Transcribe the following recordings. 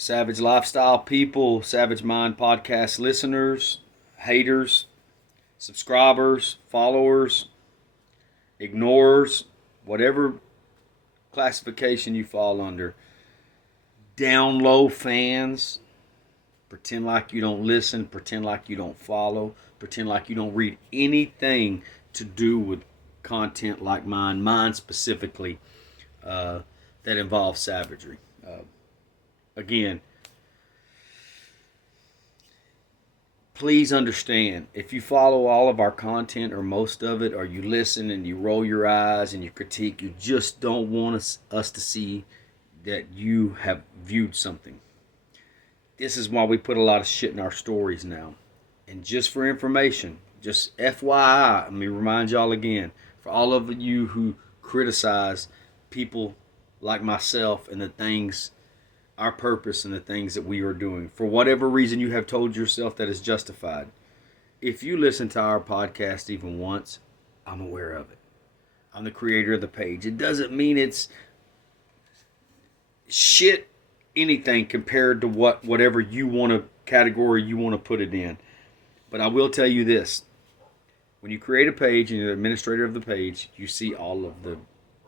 Savage Lifestyle people, Savage Mind podcast listeners, haters, subscribers, followers, ignorers, whatever classification you fall under, down low fans, pretend like you don't listen, pretend like you don't follow, pretend like you don't read anything to do with content like mine specifically, that involves savagery. Again, please understand, if you follow all of our content or most of it, or you listen and you roll your eyes and you critique, you just don't want us to see that you have viewed something. This is why we put a lot of shit in our stories now. And just for information, just FYI, let me remind y'all again, for all of you who criticize people like myself and the things, our purpose and the things that we are doing, for whatever reason you have told yourself that is justified. If you listen to our podcast even once, I'm aware of it. I'm the creator of the page. It doesn't mean it's shit anything compared to whatever you want to category you want to put it in. But I will tell you this. When you create a page and you're the administrator of the page, you see all of the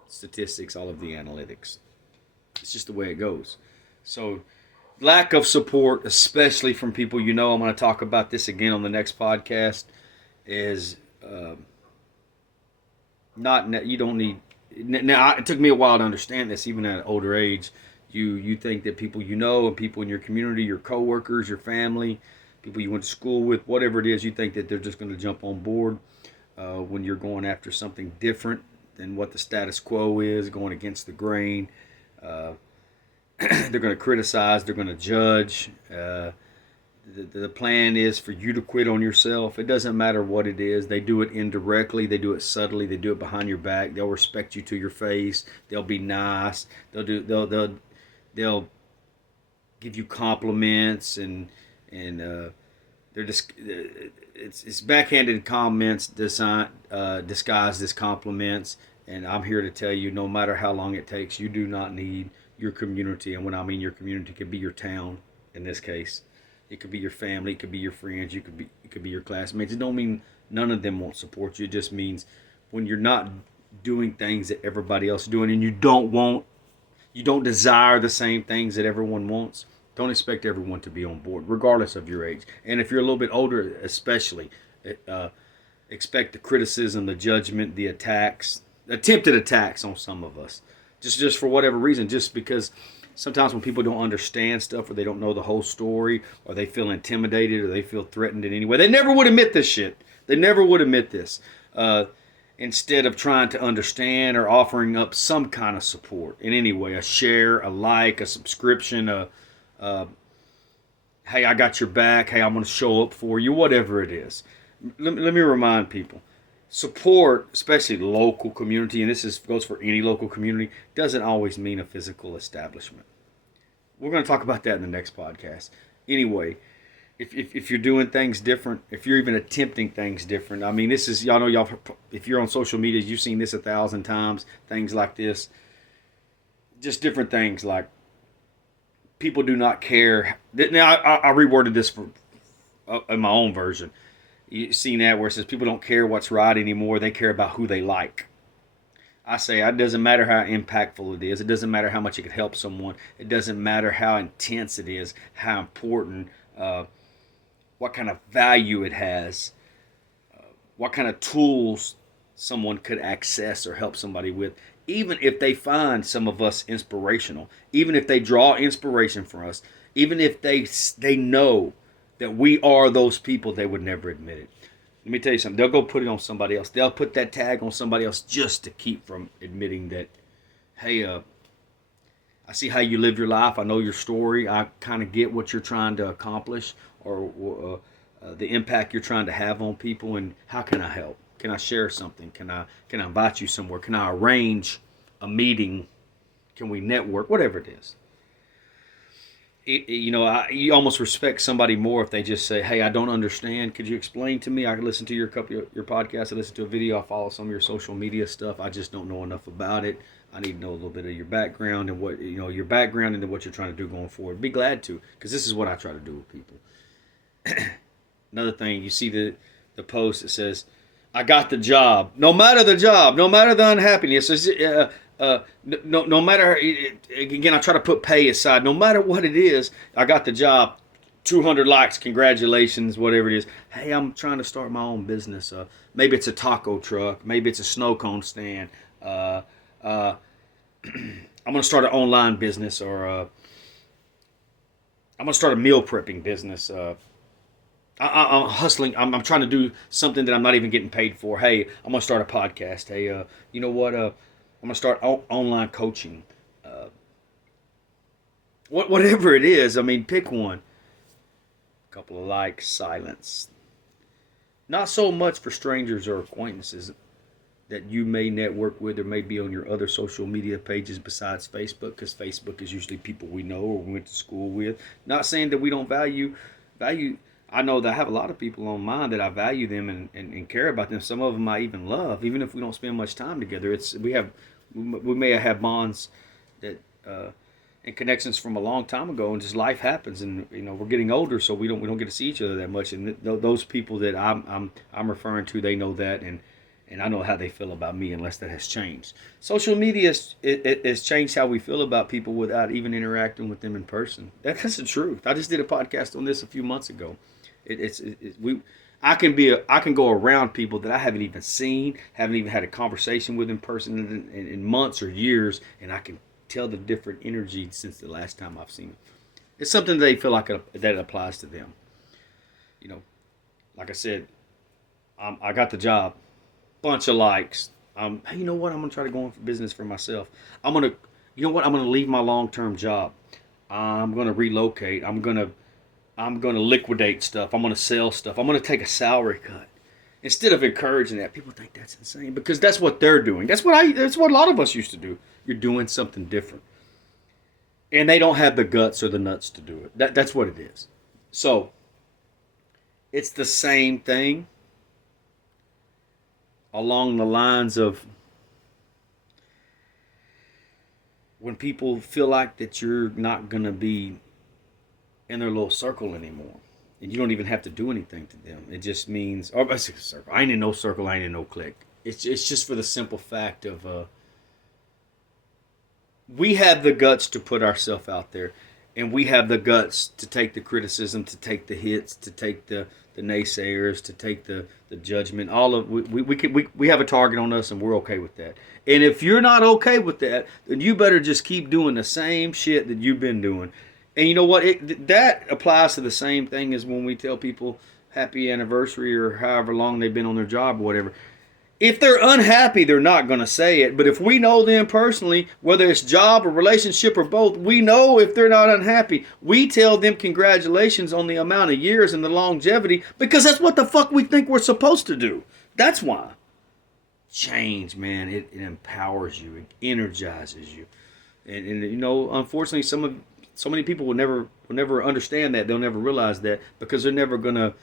statistics, all of the analytics. It's just the way it goes. So lack of support, especially from people I'm going to talk about this again on the next podcast, is you don't need. Now, it took me a while to understand this, even at an older age. You think that people and people in your community, your coworkers, your family, people you went to school with, whatever it is, you think that they're just going to jump on board when you're going after something different than what the status quo is, going against the grain. They're going to criticize, they're going to judge. The plan is for you to quit on yourself. It doesn't matter what it is. They do it indirectly, they do it subtly, they do it behind your back. They'll respect you to your face. They'll be nice. They'll give you compliments and they're just it's backhanded comments disguised as compliments. And I'm here to tell you, no matter how long it takes, you do not need your community. And when I mean your community, it could be your town in this case. It could be your family, it could be your friends, it could be your classmates. It don't mean none of them won't support you. It just means when you're not doing things that everybody else is doing and you don't desire the same things that everyone wants, don't expect everyone to be on board, regardless of your age. And if you're a little bit older, especially, expect the criticism, the judgment, the attacks, attempted attacks on some of us. Just for whatever reason, just because sometimes when people don't understand stuff or they don't know the whole story or they feel intimidated or they feel threatened in any way, they never would admit this shit. They never would admit this. Instead of trying to understand or offering up some kind of support in any way, a share, a like, a subscription, hey, I got your back, hey, I'm going to show up for you, whatever it is. Let me remind people. Support, especially local community, and goes for any local community, doesn't always mean a physical establishment. We're going to talk about that in the next podcast. Anyway, if you're doing things different, if you're even attempting things different, I mean, this is, y'all, if you're on social media, you've seen this 1,000 times, things like this. Just different things like people do not care. Now, I reworded this in my own version. You've seen that where it says people don't care what's right anymore. They care about who they like. I say it doesn't matter how impactful it is. It doesn't matter how much it could help someone. It doesn't matter how intense it is, how important, what kind of value it has, what kind of tools someone could access or help somebody with. Even if they find some of us inspirational, even if they draw inspiration from us, even if they know that we are those people, they would never admit it. Let me tell you something. They'll go put it on somebody else. They'll put that tag on somebody else just to keep from admitting that, hey, I see how you live your life. I know your story. I kind of get what you're trying to accomplish or the impact you're trying to have on people. And how can I help? Can I share something? Can I invite you somewhere? Can I arrange a meeting? Can we network? Whatever it is. You almost respect somebody more if they just say, hey, I don't understand. Could you explain to me? I can listen to your podcast. I listen to a video. I follow some of your social media stuff. I just don't know enough about it. I need to know a little bit of your background and what your background and then what you're trying to do going forward. Be glad to, because this is what I try to do with people. Another thing, you see the post that says, "I got the job." No matter the job, no matter the unhappiness, no matter. Again, I try to put pay aside. No matter what it is, I got the job. 200 likes, congratulations, whatever it is. Hey, I'm trying to start my own business. Maybe it's a taco truck. Maybe it's a snow cone stand. I'm going to start an online business, or I'm going to start a meal prepping business. I'm hustling. I'm trying to do something that I'm not even getting paid for. Hey, I'm going to start a podcast. Hey, you know what? I'm going to start online coaching. Whatever it is, I mean, pick one. Couple of likes, silence. Not so much for strangers or acquaintances that you may network with or may be on your other social media pages besides Facebook, because Facebook is usually people we know or we went to school with. Not saying that we don't value. I know that I have a lot of people on mine that I value them and care about them. Some of them I even love, even if we don't spend much time together. We may have bonds that and connections from a long time ago, and just life happens, and we're getting older, so we don't get to see each other that much. And those people that I'm referring to, they know that, and I know how they feel about me, unless that has changed. Social media has changed how we feel about people without even interacting with them in person. That's the truth. I just did a podcast on this a few months ago. I can go around people that I haven't even seen, haven't even had a conversation with in person in months or years, and I can tell the different energy since the last time I've seen them. It's something they feel like that applies to them. Like I said, I got the job, bunch of likes. Hey, you know what? I'm gonna try to go into business for myself. I'm gonna leave my long-term job. I'm gonna relocate. I'm gonna liquidate stuff. I'm gonna sell stuff. I'm gonna take a salary cut. Instead of encouraging that, people think that's insane, because that's what they're doing. That's what a lot of us used to do. You're doing something different, and they don't have the guts or the nuts to do it. That's what it is. So it's the same thing along the lines of when people feel like that you're not gonna be in their little circle anymore, and you don't even have to do anything to them. It just means, oh, I say circle. I ain't in no circle. I ain't in no clique. It's just for the simple fact of we have the guts to put ourselves out there, and we have the guts to take the criticism, to take the hits, to take the naysayers, to take the judgment. All of we have a target on us, and we're okay with that. And if you're not okay with that, then you better just keep doing the same shit that you've been doing. And you know what? That applies to the same thing as when we tell people happy anniversary or however long they've been on their job or whatever. If they're unhappy, they're not going to say it. But if we know them personally, whether it's job or relationship or both, we know if they're not unhappy. We tell them congratulations on the amount of years and the longevity, because that's what the fuck we think we're supposed to do. That's why. Change, man. It empowers you. It energizes you. And unfortunately, so many people will never understand that. They'll never realize that, because they're never going to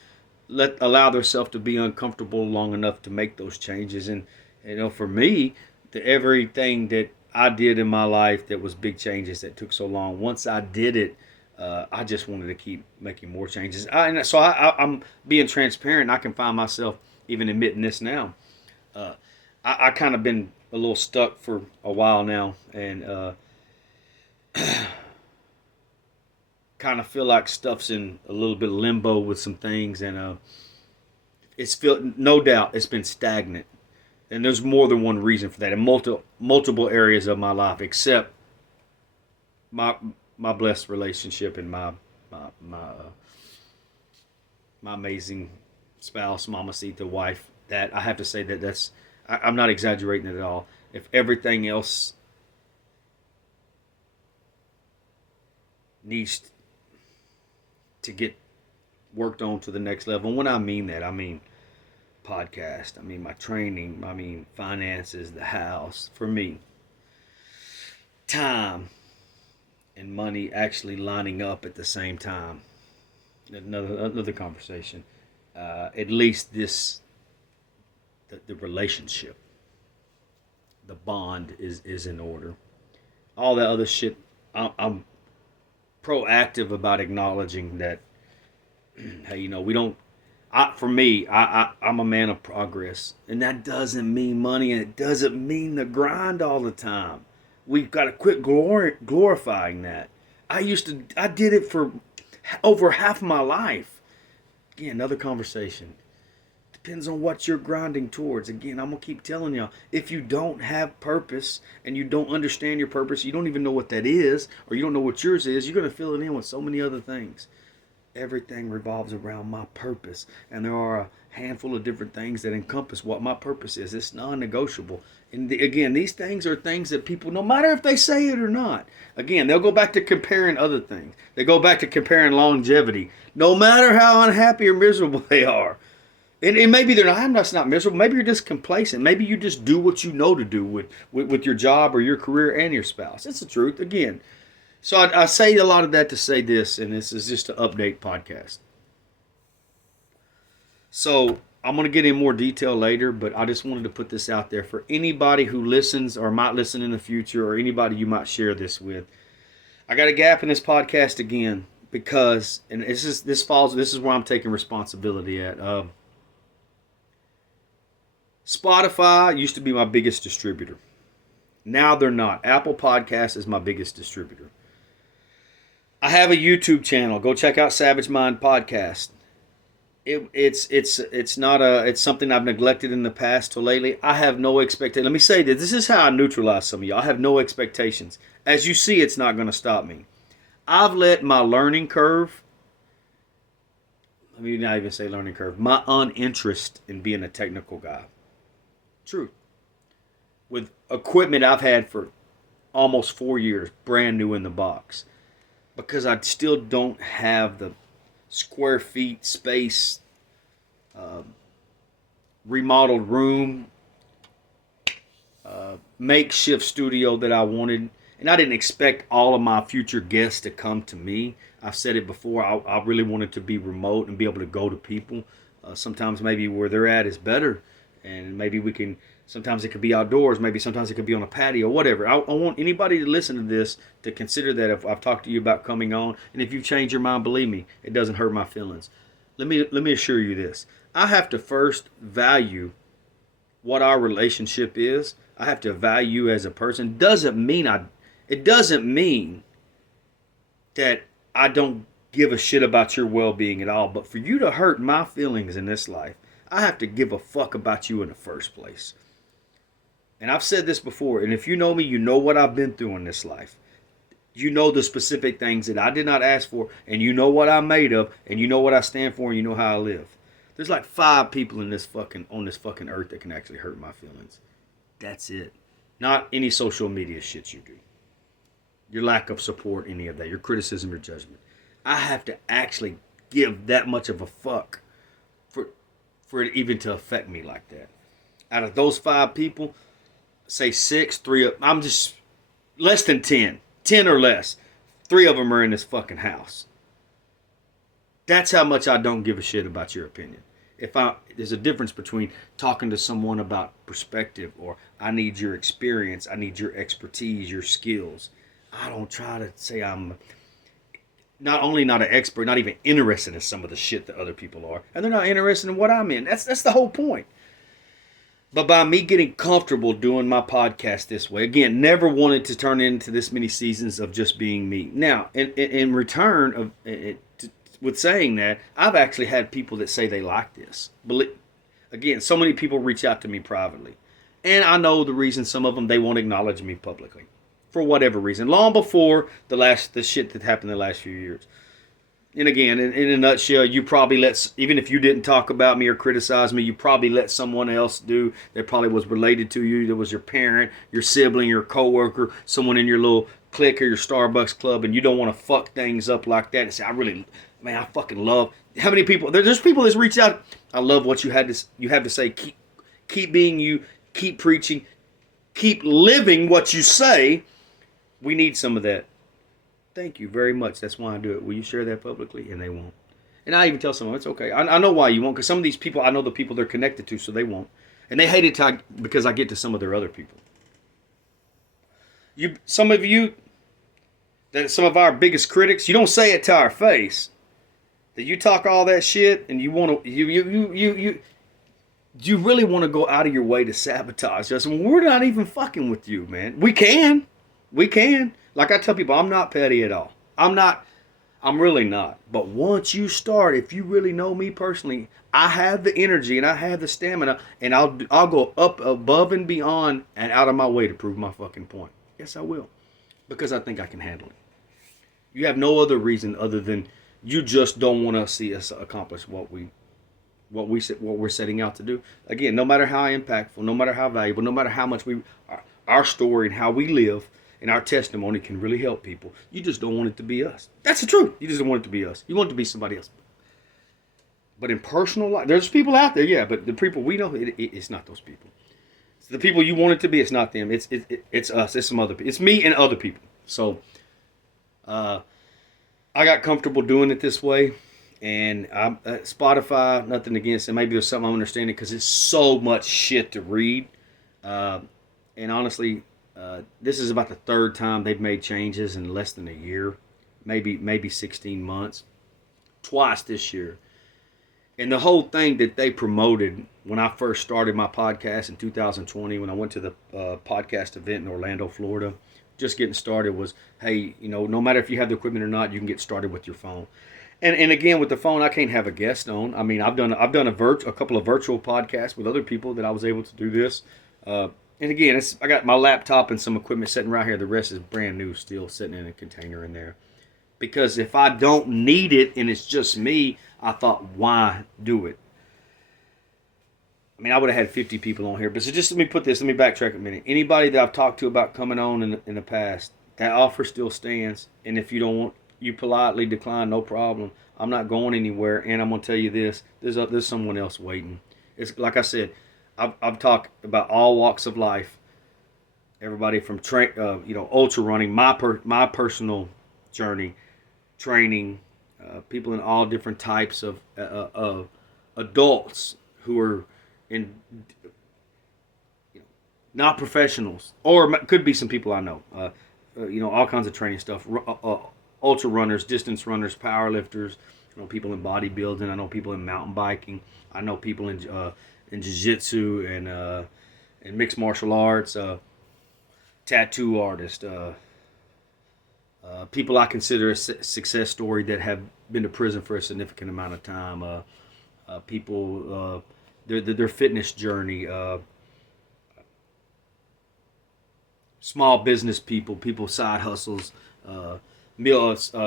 allow themselves to be uncomfortable long enough to make those changes. And for me, everything that I did in my life that was big changes that took so long, once I did it, I just wanted to keep making more changes. So I'm being transparent. I can find myself even admitting this now. I kind of been a little stuck for a while now, and kind of feel like stuff's in a little bit of limbo with some things, and no doubt it's been stagnant, and there's more than one reason for that in multiple areas of my life, except my blessed relationship and my amazing spouse, mamacita wife. That I have to say that's I'm not exaggerating it at all. If everything else needs to get worked on to the next level. And when I mean that, I mean podcast, I mean my training, I mean finances, the house. For me, time and money actually lining up at the same time. Another conversation. At least the relationship the bond is in order. All that other shit, I'm proactive about acknowledging that. Hey, we don't. For me, I'm a man of progress, and that doesn't mean money, and it doesn't mean the grind all the time. We've got to quit glorifying that. I did it for over half my life. Again, another conversation. Depends on what you're grinding towards. Again, I'm going to keep telling y'all, if you don't have purpose and you don't understand your purpose, you don't even know what that is, or you don't know what yours is, you're going to fill it in with so many other things. Everything revolves around my purpose, and there are a handful of different things that encompass what my purpose is. It's non-negotiable. And again, these things are things that people, no matter if they say it or not, again, they'll go back to comparing other things. They go back to comparing longevity, no matter how unhappy or miserable they are. And maybe they're not, I'm not miserable. Maybe you're just complacent. Maybe you just do what you know to do with your job or your career and your spouse. It's the truth. Again, so I say a lot of that to say this, and this is just an update podcast. So I'm going to get in more detail later, but I just wanted to put this out there for anybody who listens or might listen in the future, or anybody you might share this with. I got a gap in this podcast again because, and this is where I'm taking responsibility at. Spotify used to be my biggest distributor. Now they're not. Apple Podcasts is my biggest distributor. I have a YouTube channel. Go check out Savage Mind Podcast. It's something I've neglected in the past till lately. I have no expectation. Let me say this. This is how I neutralize some of y'all. I have no expectations. As you see, it's not going to stop me. I've let my learning curve, let me not even say learning curve, my uninterest in being a technical guy. Truth. With equipment I've had for almost 4 years, brand new in the box. Because I still don't have the square feet, space, remodeled room, makeshift studio that I wanted. And I didn't expect all of my future guests to come to me. I've said it before, I really wanted to be remote and be able to go to people. Sometimes maybe where they're at is better. And maybe we can, sometimes it could be outdoors, maybe sometimes it could be on a patio, whatever. I want anybody to listen to this to consider that if I've talked to you about coming on, and if you've changed your mind, believe me, it doesn't hurt my feelings. Let me assure you this. I have to first value what our relationship is. I have to value you as a person. It doesn't mean that I don't give a shit about your well-being at all, but for you to hurt my feelings in this life, I have to give a fuck about you in the first place. And I've said this before, and if you know me, you know what I've been through in this life. You know the specific things that I did not ask for, and you know what I'm made of, and you know what I stand for, and you know how I live. There's like 5 people on this fucking earth that can actually hurt my feelings. That's it. Not any social media shit you do. Your lack of support, any of that. Your criticism, your judgment. I have to actually give that much of a fuck for it even to affect me like that. Out of those 5 people, say 6, 3, I'm just less than 10 or less. 3 of them are in this fucking house. That's how much I don't give a shit about your opinion. There's a difference between talking to someone about perspective, or I need your experience, I need your expertise, your skills. I don't try to say I'm not only not an expert, not even interested in some of the shit that other people are. And they're not interested in what I'm in. That's the whole point. But by me getting comfortable doing my podcast this way, again, never wanted to turn into this many seasons of just being me. Now, in return with saying that, I've actually had people that say they like this. Again, so many people reach out to me privately. And I know the reason some of them, they won't acknowledge me publicly. For whatever reason, long before the shit that happened the last few years. And again, in a nutshell, you probably even if you didn't talk about me or criticize me, you probably let someone else do that probably was related to you. That was your parent, your sibling, your coworker, someone in your little clique or your Starbucks club, and you don't want to fuck things up like that and say, I fucking love. How many people? There's people that reach out. I love what you have to say. Keep being you. Keep preaching. Keep living what you say. We need some of that. Thank you very much. That's why I do it. Will you share that publicly? And they won't. And I even tell someone, it's okay. I know why you won't, because some of these people, I know the people they're connected to, so they won't. And they hate it because I get to some of their other people. Some of you, that some of our biggest critics, you don't say it to our face. That you talk all that shit and you want to, you really want to go out of your way to sabotage us. And we're not even fucking with you, man. We can. We can. Like I tell people, I'm not petty at all. I'm really not. But once you start, if you really know me personally, I have the energy and I have the stamina, and I'll go up above and beyond and out of my way to prove my fucking point. Yes, I will, because I think I can handle it. You have no other reason other than you just don't want to see us accomplish what we're setting out to do. Again, no matter how impactful, no matter how valuable, no matter how much our story and how we live and our testimony can really help people, you just don't want it to be us. That's the truth. You just don't want it to be us. You want it to be somebody else. But in personal life, there's people out there, yeah, but the people we know, it's not those people. It's the people you want it to be. It's not them. It's us. It's some other people. It's me and other people. So, I got comfortable doing it this way, and Spotify, nothing against it. Maybe there's something I'm understanding because it's so much shit to read. And honestly, this is about the third time they've made changes in less than a year, maybe 16 months, twice this year. And the whole thing that they promoted when I first started my podcast in 2020, when I went to the podcast event in Orlando, Florida, just getting started, was, hey, no matter if you have the equipment or not, you can get started with your phone. And again, with the phone, I can't have a guest on. I mean, I've done a couple of virtual podcasts with other people that I was able to do this. And again, I got my laptop and some equipment sitting right here. The rest is brand new, still sitting in a container in there. Because if I don't need it and it's just me, I thought, why do it? I mean, I would have had 50 people on here. But so just let me backtrack a minute. Anybody that I've talked to about coming on in the past, that offer still stands. And if you don't want, you politely decline, no problem. I'm not going anywhere. And I'm going to tell you this, there's someone else waiting. It's like I said, I've talked about all walks of life. Everybody from ultra running, my personal journey, training, people in all different types of adults who are in, not professionals, or could be some people I know. All kinds of training stuff. Ultra runners, distance runners, power lifters. People in bodybuilding. I know people in mountain biking. I know people in jiu-jitsu and mixed martial arts. Tattoo artists. People I consider a success story that have been to prison for a significant amount of time. People, their fitness journey. Small business people side hustles,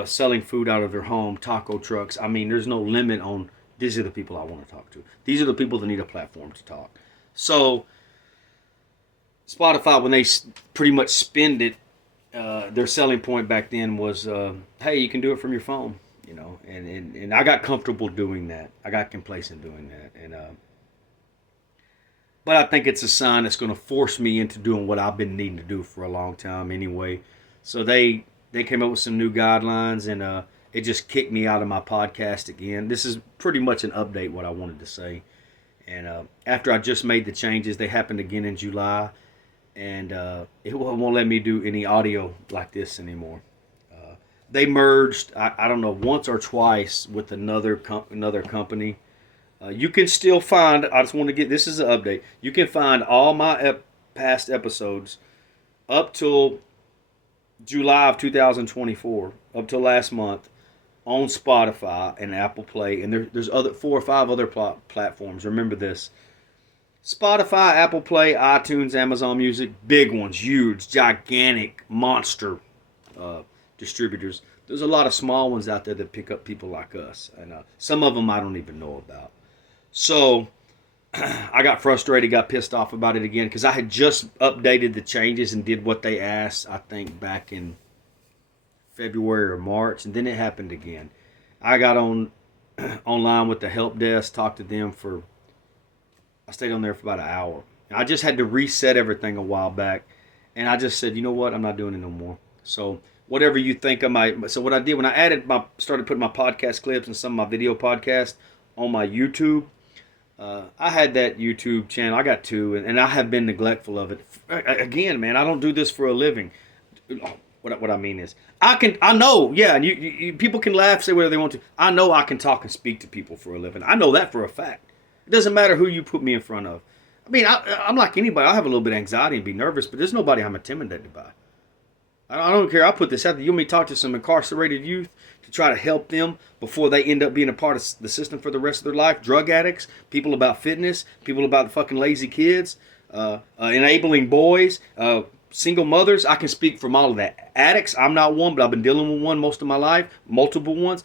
selling food out of their home, taco trucks. I mean, there's no limit on. These are the people I want to talk to. These are the people that need a platform to talk. So, Spotify, when they pretty much spend it, their selling point back then was, hey, you can do it from your phone, and I got comfortable doing that. I got complacent doing that, but I think it's a sign that's going to force me into doing what I've been needing to do for a long time anyway. So they came up with some new guidelines, and it just kicked me out of my podcast again. This is pretty much an update what I wanted to say. And after I just made the changes, they happened again in July. And it won't let me do any audio like this anymore. They merged, I don't know, once or twice with another company. You can still find, I just want to get, this is an update. You can find all my past episodes up till July of 2024, up till last month, on Spotify and Apple Play. And there's 4 or 5 other platforms. Remember this. Spotify, Apple Play, iTunes, Amazon Music, big ones, huge, gigantic, monster distributors. There's a lot of small ones out there that pick up people like us, and some of them I don't even know about. So I got frustrated, got pissed off about it again, because I had just updated the changes and did what they asked, I think, back in February or March, and then it happened again. I got online with the help desk, talked to them I stayed on there for about an hour. I just had to reset everything a while back. And I just said, you know what? I'm not doing it no more. So whatever you think I might. So what I did when I started putting my podcast clips and some of my video podcasts on my YouTube. I had that YouTube channel. I got 2. And I have been neglectful of it. Again, man, I don't do this for a living. What I mean is, I know, yeah, and people can laugh, say whatever they want to. I know I can talk and speak to people for a living. I know that for a fact. It doesn't matter who you put me in front of. I mean, I'm like anybody. I have a little bit of anxiety and be nervous, but there's nobody I'm intimidated by. I don't care. I'll put this out there. You want me to talk to some incarcerated youth to try to help them before they end up being a part of the system for the rest of their life? Drug addicts, people about fitness, people about fucking lazy kids, enabling boys, single mothers. I can speak from all of that. Addicts, I'm not one, but I've been dealing with one most of my life, multiple ones.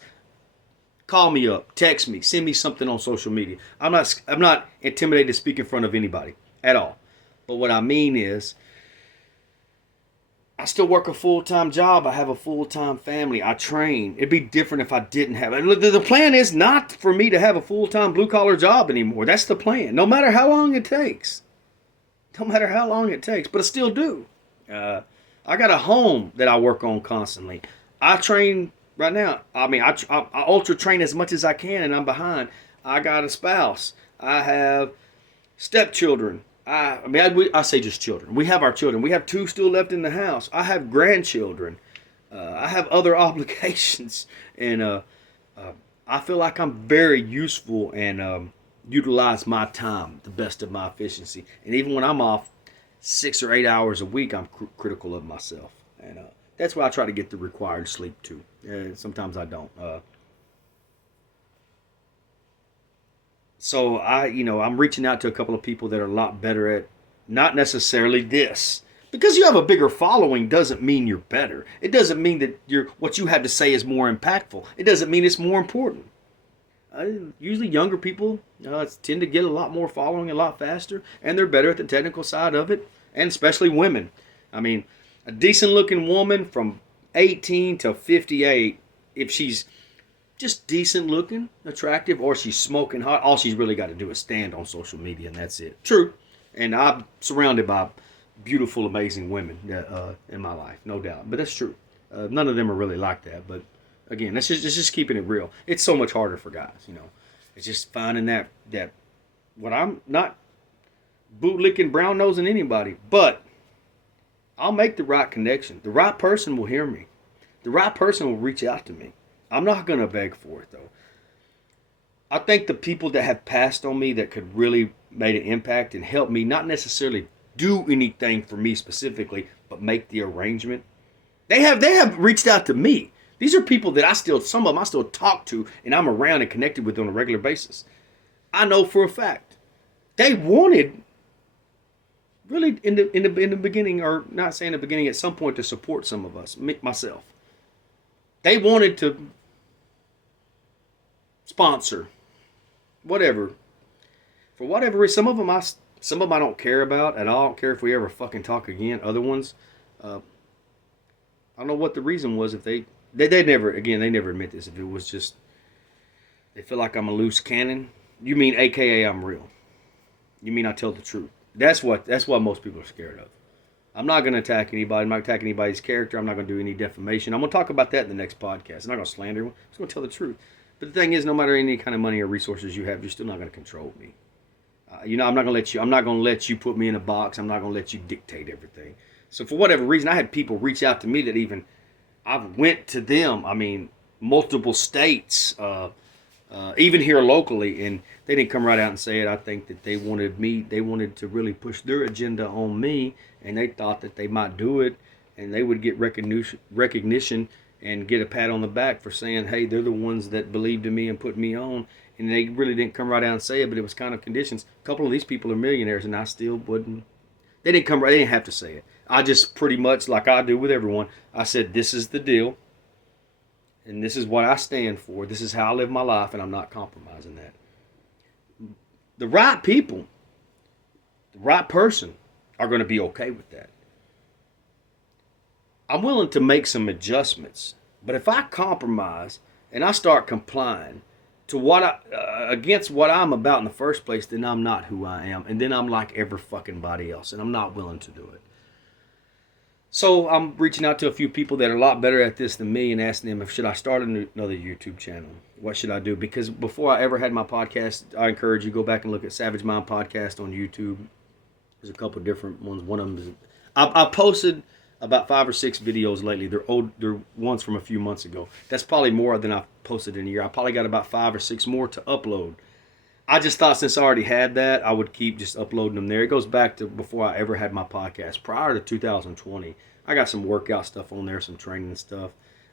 Call me up, text me, send me something on social media. I'm not intimidated to speak in front of anybody at all. But what I mean is, I still work a full-time job. I have a full-time family. I train. It'd be different if I didn't have it. The plan is not for me to have a full-time blue-collar job anymore. That's the plan. No matter how long it takes. No matter how long it takes. But I still do. I got a home that I work on constantly. I train right now. I mean, I ultra train as much as I can, and I'm behind. I got a spouse. I have stepchildren. I say just children. We have our children. We have 2 still left in the house. I have grandchildren. I have other obligations. And I feel like I'm very useful and utilize my time the best of my efficiency. And even when I'm off 6 or 8 hours a week, I'm critical of myself. And that's why I try to get the required sleep too. Sometimes I don't. So I'm reaching out to a couple of people that are a lot better at not necessarily this. Because you have a bigger following doesn't mean you're better. It doesn't mean that what you have to say is more impactful. It doesn't mean it's more important. Usually younger people tend to get a lot more following a lot faster, and they're better at the technical side of it, and especially women. I mean, a decent looking woman from 18 to 58, if she's just decent looking, attractive, or she's smoking hot, all she's really got to do is stand on social media, and that's it. True. And I'm surrounded by beautiful, amazing women in my life, no doubt. But that's true. None of them are really like that. But again, it's just keeping it real. It's so much harder for guys, It's just finding that what I'm not bootlicking, brown nosing anybody, but I'll make the right connection. The right person will hear me. The right person will reach out to me. I'm not going to beg for it, though. I think the people that have passed on me that could really made an impact and help me, not necessarily do anything for me specifically, but make the arrangement, they have reached out to me. These are people that some of them I still talk to, and I'm around and connected with on a regular basis. I know for a fact they wanted, really in the beginning, or not saying the beginning, at some point to support some of us, myself. They wanted to sponsor, whatever, for whatever reason. Some of them I don't care about at all. I don't care if we ever fucking talk again. Other ones, I don't know what the reason was. If they never admit this. If it was just they feel like I'm a loose cannon. You mean AKA I'm real? You mean I tell the truth? That's what most people are scared of. I'm not going to attack anybody. I'm not attacking anybody's character. I'm not going to do any defamation. I'm going to talk about that in the next podcast. I'm not going to slander anyone. I'm just going to tell the truth. But the thing is, no matter any kind of money or resources you have, you're still not going to control me. I'm not going to let you put me in a box. I'm not going to let you dictate everything. So for whatever reason, I had people reach out to me that even I've went to them. I mean, multiple states, even here locally, and they didn't come right out and say it. I think that they wanted to really push their agenda on me, and they thought that they might do it, and they would get recognition and get a pat on the back for saying, hey, they're the ones that believed in me and put me on. And they really didn't come right out and say it, but it was kind of conditions. A couple of these people are millionaires, and I still wouldn't. They didn't have to say it. I just pretty much, like I do with everyone, I said, this is the deal, and this is what I stand for. This is how I live my life, and I'm not compromising that. The right people, the right person are going to be okay with that. I'm willing to make some adjustments, but if I compromise and I start complying to against what I'm about in the first place, then I'm not who I am, and then I'm like every fucking body else, and I'm not willing to do it. So I'm reaching out to a few people that are a lot better at this than me and asking them if should I start another YouTube channel. What should I do? Because before I ever had my podcast, I encourage you to go back and look at Savage Mind Podcast on YouTube. There's a couple different ones. One of them is I posted about 5 or 6 videos lately. They're old. They're ones from a few months ago. That's probably more than I've posted in a year. I probably got about 5 or 6 more to upload. I just thought since I already had that, I would keep just uploading them there. It goes back to before I ever had my podcast, prior to 2020. I got some workout stuff on there, some training stuff.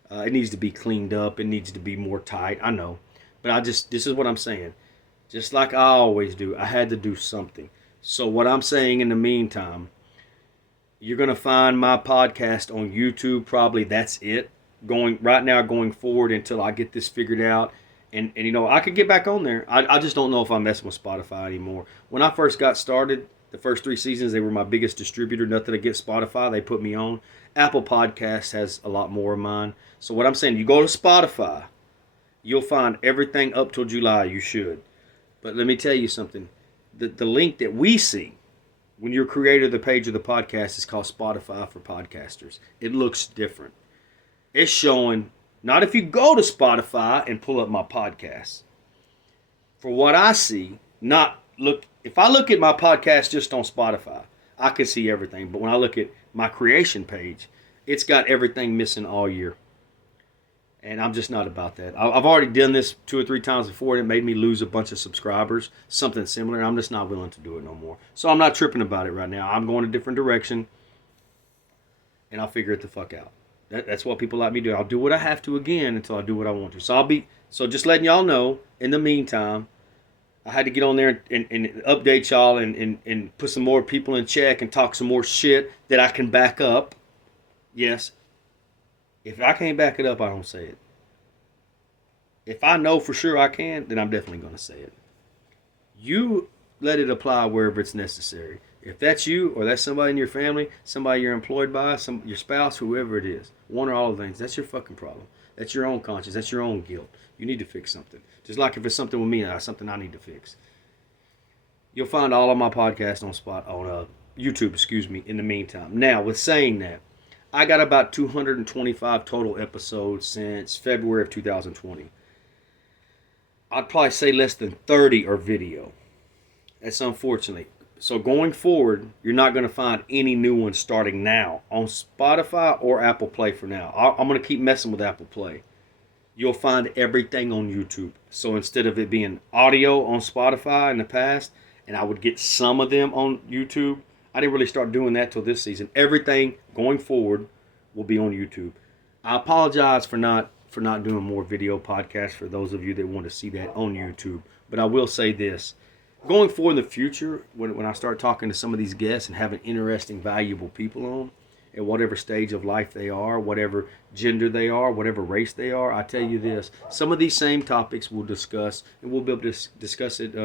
It needs to be cleaned up. It needs to be more tight. I know. But this is what I'm saying. Just like I always do, I had to do something. So what I'm saying in the meantime, you're going to find my podcast on YouTube. Probably that's it. Going forward until I get this figured out. And I could get back on there. I just don't know if I'm messing with Spotify anymore. When I first got started, the first 3 seasons, they were my biggest distributor. Nothing against Spotify. They put me on. Apple Podcasts has a lot more of mine. So what I'm saying, you go to Spotify, you'll find everything up till July. You should. But let me tell you something. The link that we see when you're creator of the page of the podcast is called Spotify for Podcasters. It looks different. It's showing, not if you go to Spotify and pull up my podcast. For what I see, if I look at my podcast just on Spotify, I can see everything. But when I look at my creation page, it's got everything missing all year. And I'm just not about that. I've already done this 2 or 3 times before, and it made me lose a bunch of subscribers, something similar, and I'm just not willing to do it no more. So I'm not tripping about it right now. I'm going a different direction, and I'll figure it the fuck out. That's what people like me do. I'll do what I have to again until I do what I want to. So just letting y'all know, in the meantime, I had to get on there and update y'all and put some more people in check and talk some more shit that I can back up. Yes. If I can't back it up, I don't say it. If I know for sure I can, then I'm definitely going to say it. You let it apply wherever it's necessary. If that's you or that's somebody in your family, somebody you're employed by, your spouse, whoever it is, one or all of the things, that's your fucking problem. That's your own conscience. That's your own guilt. You need to fix something. Just like if it's something with me, that's something I need to fix. You'll find all of my podcasts on YouTube, in the meantime. Now, with saying that, I got about 225 total episodes since February of 2020. I'd probably say less than 30 are video. That's unfortunately. So going forward, you're not going to find any new ones starting now on Spotify or Apple Play for now. I'm going to keep messing with Apple Play. You'll find everything on YouTube. So instead of it being audio on Spotify in the past, and I would get some of them on YouTube, I didn't really start doing that till this season. Everything going forward will be on YouTube. I apologize for not doing more video podcasts for those of you that want to see that on YouTube. But I will say this. Going forward in the future, when I start talking to some of these guests and having interesting, valuable people on, at whatever stage of life they are, whatever gender they are, whatever race they are, I tell you this, some of these same topics we'll discuss, and we'll be able to discuss it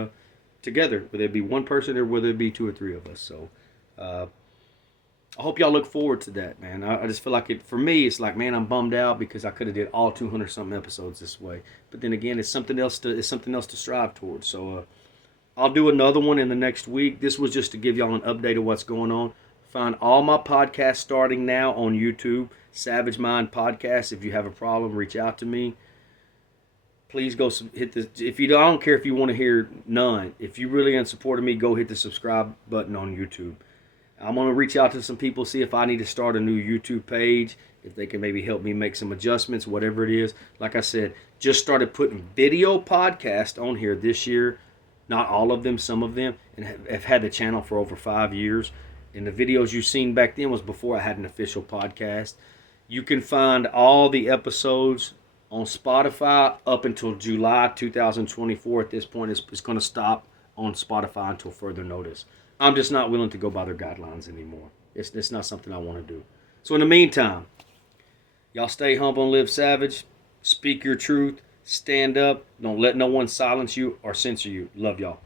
together, whether it be one person or whether it be 2 or 3 of us. So I hope y'all look forward to that, man. I just feel like for me, it's like, man, I'm bummed out because I could have did all 200-something episodes this way. But then again, it's something else to strive towards. So I'll do another one in the next week. This was just to give y'all an update of what's going on. Find all my podcasts starting now on YouTube. Savage Mind Podcast. If you have a problem, reach out to me. Please go hit the. I don't care if you want to hear none. If you really in support of me, go hit the subscribe button on YouTube. I'm going to reach out to some people, see if I need to start a new YouTube page, if they can maybe help me make some adjustments, whatever it is. Like I said, just started putting video podcasts on here this year. Not all of them, some of them, and have had the channel for over 5 years. And the videos you've seen back then was before I had an official podcast. You can find all the episodes on Spotify up until July 2024. At this point, it's going to stop on Spotify until further notice. I'm just not willing to go by their guidelines anymore. It's not something I want to do. So in the meantime, y'all stay humble and live savage. Speak your truth. Stand up. Don't let no one silence you or censor you. Love y'all.